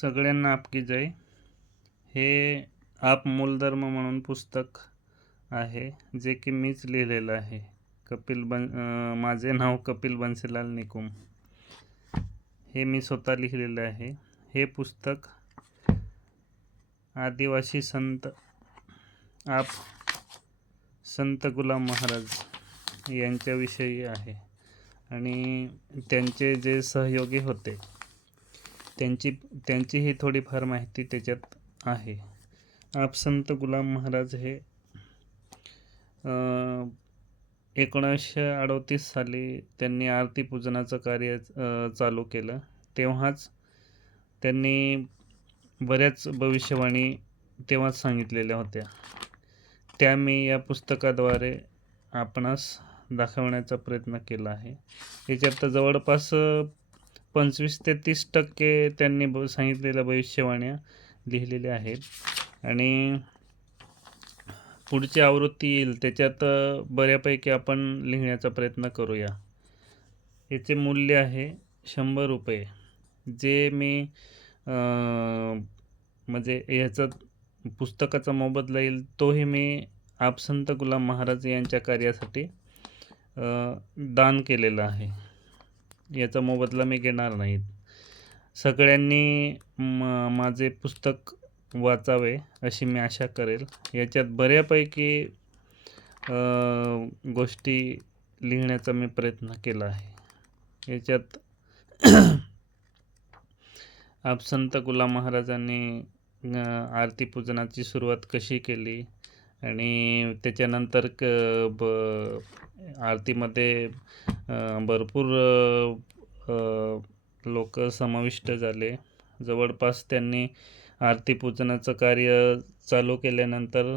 सगळ्यांना आपकी जय. हे आप मूलधर्म म्हणून पुस्तक आहे जे की मीच लिहिलेलं आहे. माझे नाव कपिल बन्सीलाल निकुम. हे मी स्वतः लिहिलेलं आहे. हे पुस्तक आदिवासी संत गुलाम महाराज यांच्याविषयी आहे आणि त्यांचे जे सहयोगी होते त्यांचीही थोडीफार माहिती त्याच्यात आहे. संत गुलाम महाराज हे 1938 साली त्यांनी आरती पूजनाचं कार्य चालू केलं. तेव्हाच त्यांनी बऱ्याच भविष्यवाणी तेव्हाच सांगितलेल्या होत्या. त्या मी या पुस्तकाद्वारे आपणास दाखवण्याचा प्रयत्न केला आहे. याच्यात जवळपास 25 ते 30% त्यांनी सांगितलेल्या भविष्यवाण्या लिहिलेल्या आहेत आणि पुढची आवृत्ती येईल त्याच्यात बऱ्यापैकी आपण लिहिण्याचा प्रयत्न करूया. याचे मूल्य आहे 100 रुपये. जे मी म्हणजे ह्याचा पुस्तकाचा मोबदला येईल तोही मी संत गुलाम महाराज यांच्या कार्यासाठी दान केलेला आहे. याचा मोबदला मी घेणार नाहीत. सगळ्यांनी माझे पुस्तक वाचावे अशी मी आशा करेल. याच्यात बऱ्यापैकी गोष्टी लिहिण्याचा मी प्रयत्न केला आहे. याच्यात संत गुलाम महाराजांनी आरती पूजनाची सुरुवात कशी केली आणि त्याच्यानंतर आरतीमध्ये भरपूर लोक समाविष्ट झाले. जवळपास त्यांनी आरती पूजनाचं कार्य चालू केल्यानंतर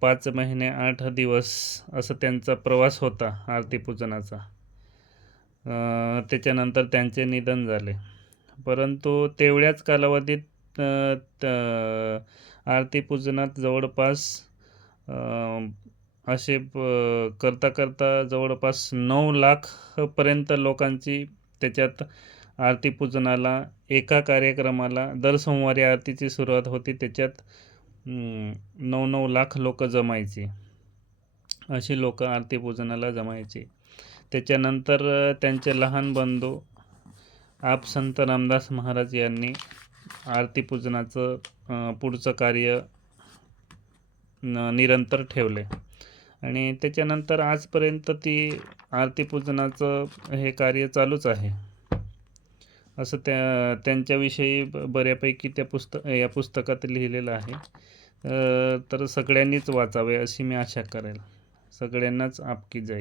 5 महिने 8 दिवस असं त्यांचा प्रवास होता आरती पूजनाचा. त्याच्यानंतर त्यांचे निधन झाले. परंतु तेवढ्याच कालावधीत आरती पूजनात जवळपास असे करता जवळपास 9 लाखपर्यंत लोकांची त्याच्यात आरती पूजनाला एका कार्यक्रमाला दर सोमवारी आरतीची सुरुवात होती. त्याच्यात 9 लाख लोक जमायची. अशी लोक आरती पूजनाला जमायची. त्याच्यानंतर त्यांचे लहान बंधू संत रामदास महाराज यांनी आरती पूजनाचं पुढचं कार्य निरंतर ठेवले आणि त्याच्यानंतर आजपर्यंत ती आरती पूजनाचं हे कार्य चालूच आहे. असं त्यांच्याविषयी बऱ्यापैकी या पुस्तकात लिहिलेलं आहे. तर सगळ्यांनीच वाचावे अशी मी आशा करेल. सगळ्यांनाच आपकी जय.